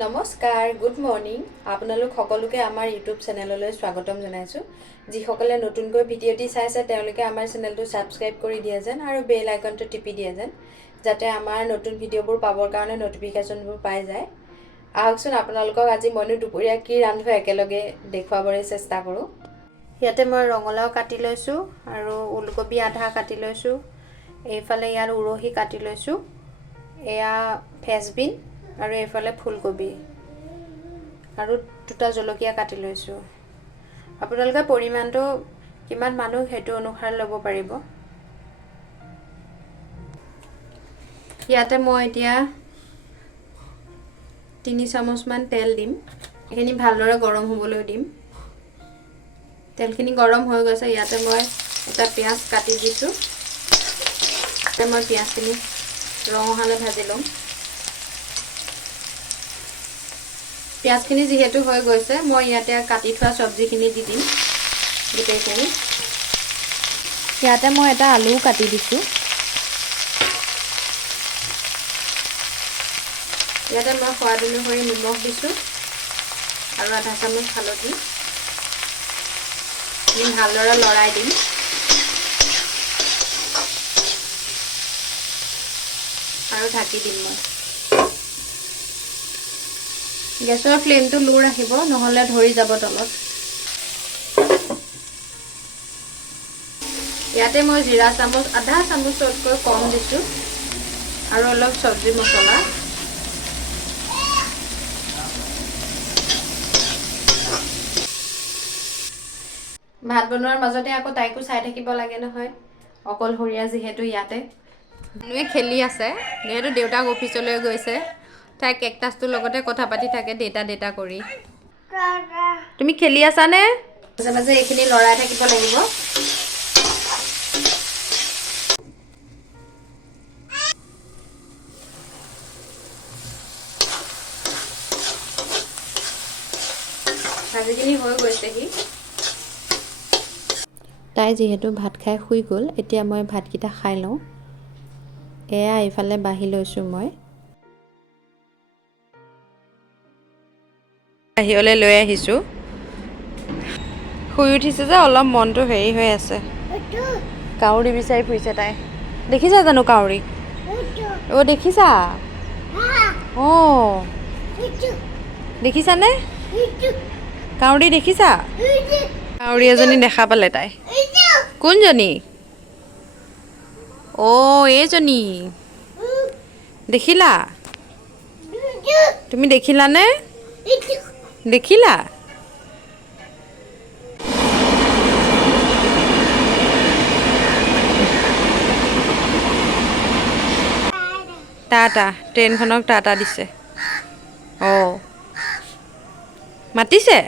নমস্কাৰ good morning আপোনালোক সকলোকে আমাৰ ইউটিউব চেনেললৈ স্বাগতম জনাইছোঁ যিসকলে নতুনকৈ ভিডিঅ'টি চাইছে তেওঁলোকে আমাৰ চেনেলটো ছাবস্ক্ৰাইব কৰি দিয়ে যেন আৰু বেল আইকনটো টিপি দিয়ে যেন যাতে আমাৰ নতুন ভিডিঅ'বোৰ পাবৰ কাৰণে নটিফিকেশ্যনবোৰ পাই যায় আহকচোন আপোনালোকক আজি মইনো দুপৰীয়া কি ৰান্ধো একেলগে দেখুৱাবলৈ চেষ্টা কৰোঁ ইয়াতে মই ৰঙালাও কাটি লৈছোঁ আৰু ওলকবি আধা কাটি লৈছোঁ এইফালে ইয়াৰ উৰহি কাটি লৈছোঁ এয়া ফেচবিন আৰু এফালে ফুলকবি আৰু দুটা জলকীয়া কাটি লৈছোঁ আপোনালোকে পৰিমাণটো কিমান মানুহ হেতু অনুসাৰে ল'ব পাৰিব ইয়াতে মই এতিয়া 3 চামুচ মান তেল দিম এখিনি ভালদৰে গৰম হ'বলৈ দিম তেলখিনি গৰম হৈ গৈছে ইয়াতে মই এটা পিয়াজ কাটি দিছোঁ ইয়াতে মই পিয়াজখিনি ৰঙালে ভাজি লম পিয়াজখিনি যেহেতু হৈ গৈছে মই ইয়াতে কাটি থোৱা সবজিখিনি দি দিম গোটেইখিনি ইয়াতে মই এটা আলু কাটি দিছোঁ ইয়াতে মই সোৱাদ অনুসৰি নিমখ দিছোঁ আৰু আধা চামুচ হালধি ভালদৰে লৰাই দিম আৰু ঢাকি দিম মই গেছৰ ফ্লেমটো লো ৰাখিব নহলে ধৰি যাব তলত ইয়াতে মই জিৰা চামুচ আধা চামুচতকৈ কম দিছোঁ আৰু অলপ সবজি মছলা ভাত বনোৱাৰ মাজতে আকৌ তাইকো চাই থাকিব লাগে নহয় অকলহৰীয়া যিহেতু ইয়াতে নুৱে খেলি আছে যেহেতু দেউতাক অফিচলৈ গৈছে তাই কেকটাছটোৰ লগতে কথা পাতি থাকে ডেটা কৰি তুমি খেলি আছা নে মাজে মাজে এইখিনি লৰাই থাকিব লাগিব ভাজিখিনি হৈ গৈছেহি তাই যেহেতু ভাত খাই শুই গ'ল এতিয়া মই ভাতকেইটা খাই লওঁ এয়া এইফালে বাঢ়ি লৈছোঁ মই বাহিৰলৈ লৈ আহিছোঁ শুই উঠিছে যে অলপ মনটো হেৰি হৈ আছে কাউৰী বিচাৰি ফুৰিছে তাই দেখিছা জানো কাউৰী অ' দেখিছা অঁ দেখিছানে কাউৰী দেখিছা কাউৰী এজনী দেখা পালে তাই কোনজনী অ' এইজনী দেখিলা তুমি দেখিলানে দেখিলা টাটা ট্ৰেইনখনক টাটা দিছে অঁ মাতিছে